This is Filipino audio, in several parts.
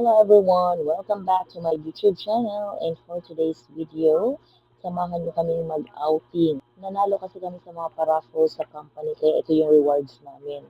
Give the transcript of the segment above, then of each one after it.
Hello everyone! Welcome back to my YouTube channel and for today's video, samahan nyo kami mag-outing. Nanalo kasi kami sa mga paraffles sa company kaya ito yung rewards namin.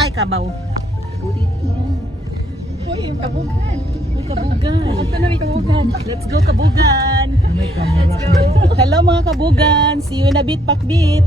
Ay, kabaw. Uy, yung kabugan. Uy, kabugan. Ito na may kabugan. Let's go, kabugan. Let's go. Hello mga kabugan. See you in a bit, pakbit.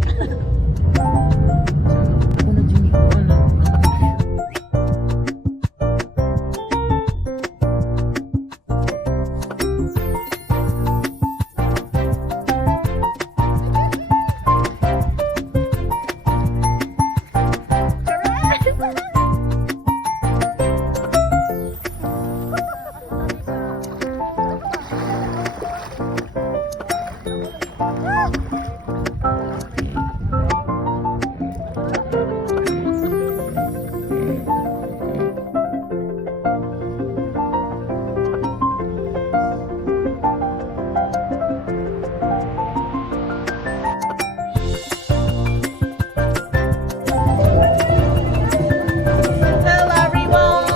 Hello everyone.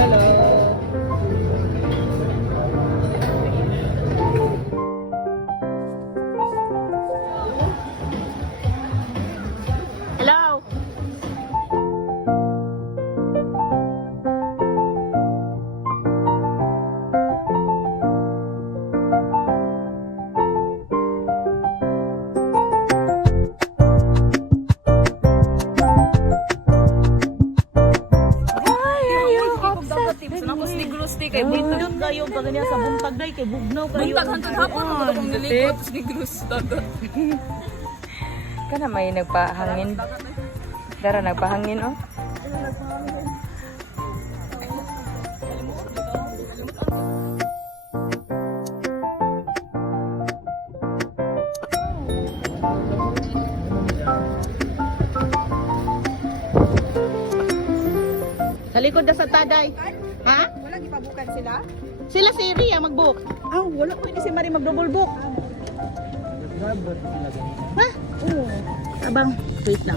Hello. Hello. Kay Bundot kayo pag ganyan sa buntag day kay bugnaw kayo. buntag hantod hapon mo akong nilikot tapos niglus dagat. Kana may nagpahangin. Dara nagpahangin oh. Sa likod na sa taday. Ha? Wala gipabukan sila? Sila si Ria mag-book. Ah, wala ko ni si Marie mag-double book. Ha? Oo. Abang, wait lang.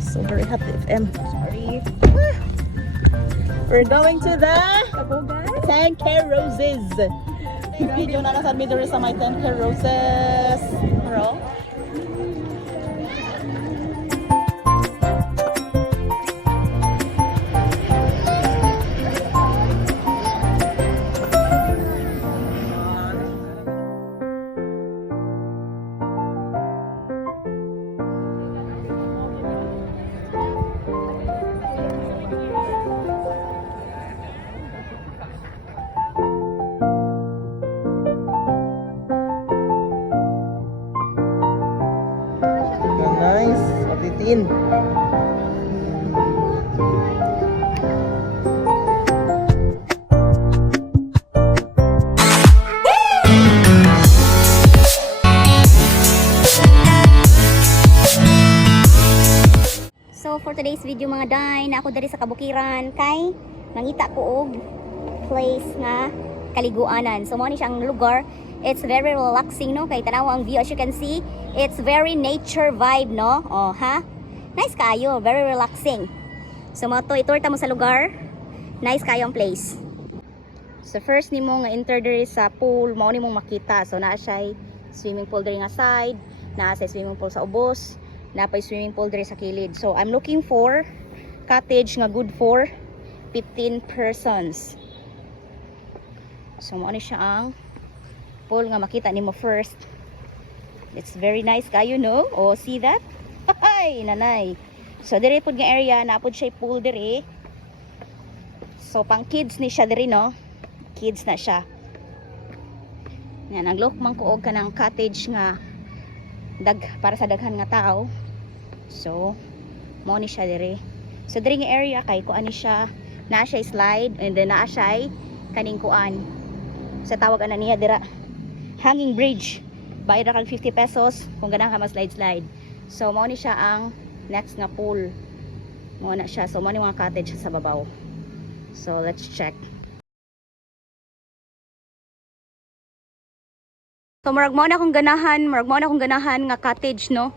So very hot FM. Sorry. Ah. We're going to the Kabugan? 10K Roses. Video na nasa middle sa my 10K Roses. Bro. Nice! Patitin! So for today's video mga day, na ako diri sa Kabukiran kay nangita ko og place nga kaliguanan. So mo ni siyang lugar. It's very relaxing no kay tanawa ang view as you can see. It's very nature vibe no. Oh ha. Nice kayo, very relaxing. So mo to itur ta mo sa lugar. Nice kayo ang place. So first nimo nga enter diri sa pool, mao nimo makita. So naa siya swimming pool diri nga side, naa sa swimming pool sa ubos. Napay swimming pool diri sa kilid. So I'm looking for cottage nga good for 15 persons. So mo ni siya ang pool nga makita nimo first. It's very nice kayo no? Oh, see that? Ay, nanay. So diri pud nga area napod siya pool diri. So pang kids ni siya diri no. Kids na siya. Yan, naglook man ko og kanang cottage nga para sa daghan nga tao. So mo ni siya dire. So diri nga area kay kuan ni siya, naa siya slide and then naa siya kaning kuan Sa tawag ana niya dira hanging bridge. Bayad ra kag 50 pesos kung ganahan ka mag-slide. So mao ni siya ang next nga pool. Mao na siya. So mao ni mga cottage sa babaw. So let's check. So murag mao na akong ganahan nga cottage no.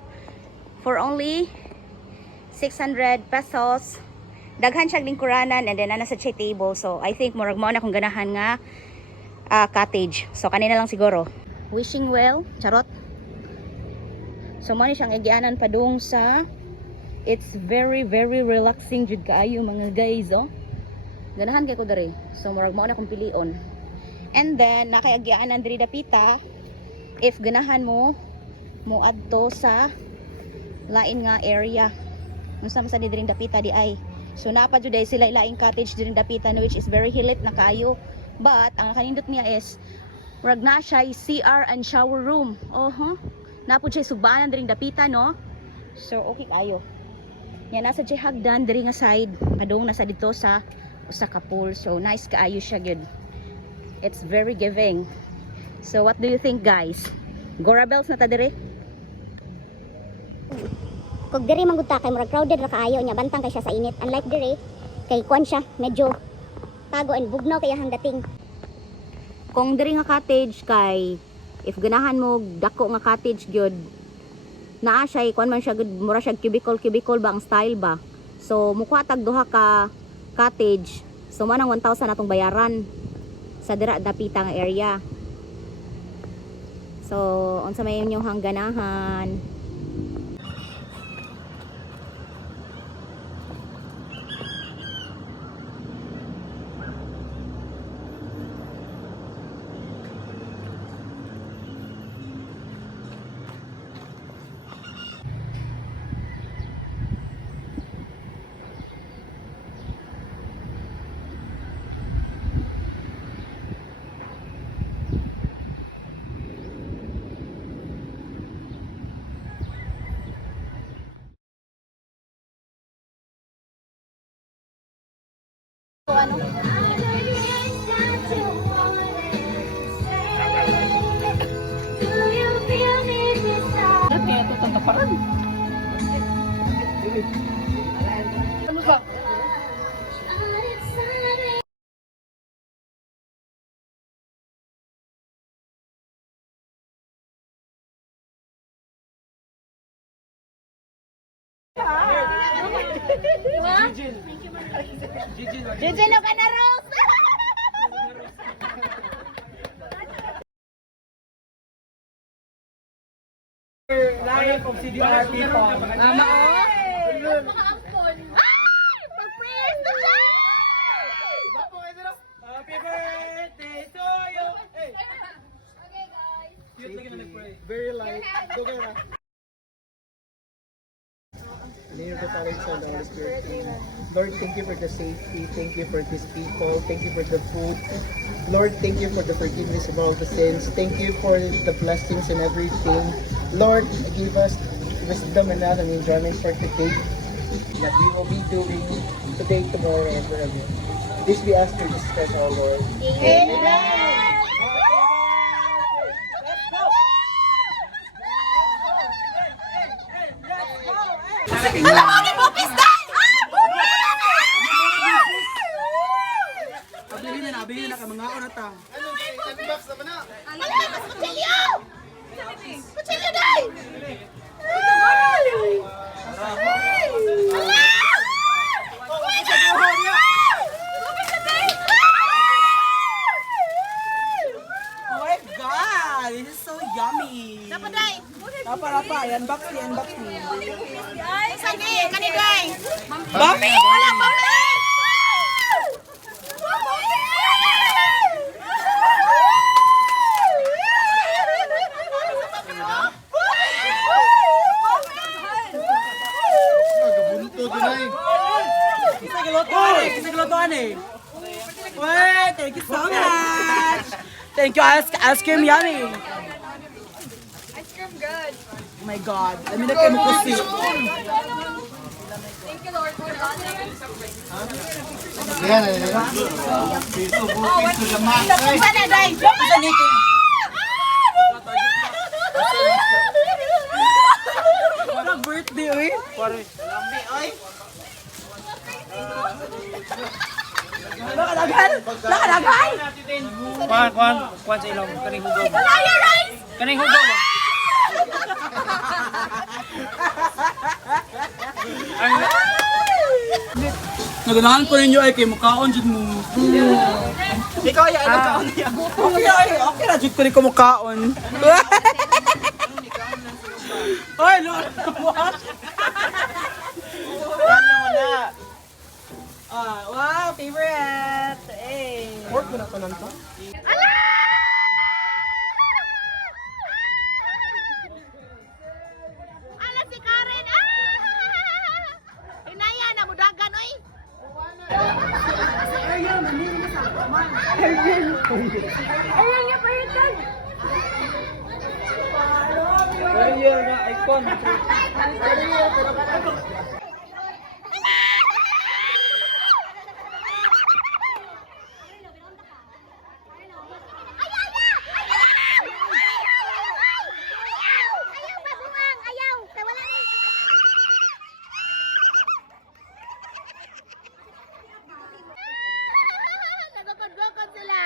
For only 600 pesos. Daghan siya lingkuranan and then ana sa chai table. So I think murag mao na akong ganahan nga cottage. So kanina lang siguro. Wishing well, charot. So mao ni siyang igianan padung sa it's very relaxing jud kaayo mga guys oh. Ganahan kay ko diri. So murag mao na akong pilion. And then nakay-agianan diri dapita if ganahan mo adto sa lain nga area. Unsa man sa diring dapita di ay. So napa jud sila ilaing cottage diring dapita no, which is very hilit na kaayo. But ang kanindot niya is murag na siya CR and shower room. Napud siya subanan diring dapita no. So okay kayo. Nya nasa siya hagdan diri nga side padung nasa dito sa usa ka pool. So nice kaayo siya gyud. It's very giving. So what do you think guys? Gora bells na ta diri? Kung diri manggud ta kay murag crowded ra kaayo nya bantang kay siya sa init. Unlike diri kay kuan siya medyo tago and bugnaw kay hang dating. Kung diri nga cottage kay if ganahan mo dako nga cottage gyud naa siya kuan man siya gud mura siya cubicle ba ang style ba. So mukha tag duha ka cottage. So manang 1,000 atong bayaran sa dira dapita nga area. So unsa may inyong hangganahan? Jijin ka na Rose. Live of CDR people. Happy birthday to you. Hey. Okay guys. Very light. Go get it. Name of the Father, Son, and the Holy Spirit. Lord, thank you for the safety. Thank you for these people. Thank you for the food. Lord, thank you for the forgiveness of all the sins. Thank you for the blessings and everything. Lord, give us wisdom and knowledge and enjoyment for today. That we will be doing today, tomorrow, and forever. This we ask for Jesus, our Lord. Amen. Abili na ka mga oras ta. Oh my God, this is so yummy. Napa, unbox ni. Bami! Wala, Bami! Thank you so much. Thank you, ice cream yummy. Ice cream good. Oh my God, let me look at mo kasi. Thank you Lord for Birthday, oy. Nakadagan! Nakadagan! Kuan sa ilong, kaning hugaw. Kaning hugaw. Naganahan ko ninyo ay kay mukhaon jud mo. Ikaw ay ano kaon niya? Okay na jud ko ni kumukhaon. Oy, Lord. Wow, favorite. Hey. Work mo na pa nanta? Ala si Karen! Inaya na mudagan, oy! Career na icon. Ayaw babuang, ayaw. Kay wala ni. Nagakad-gakad sila!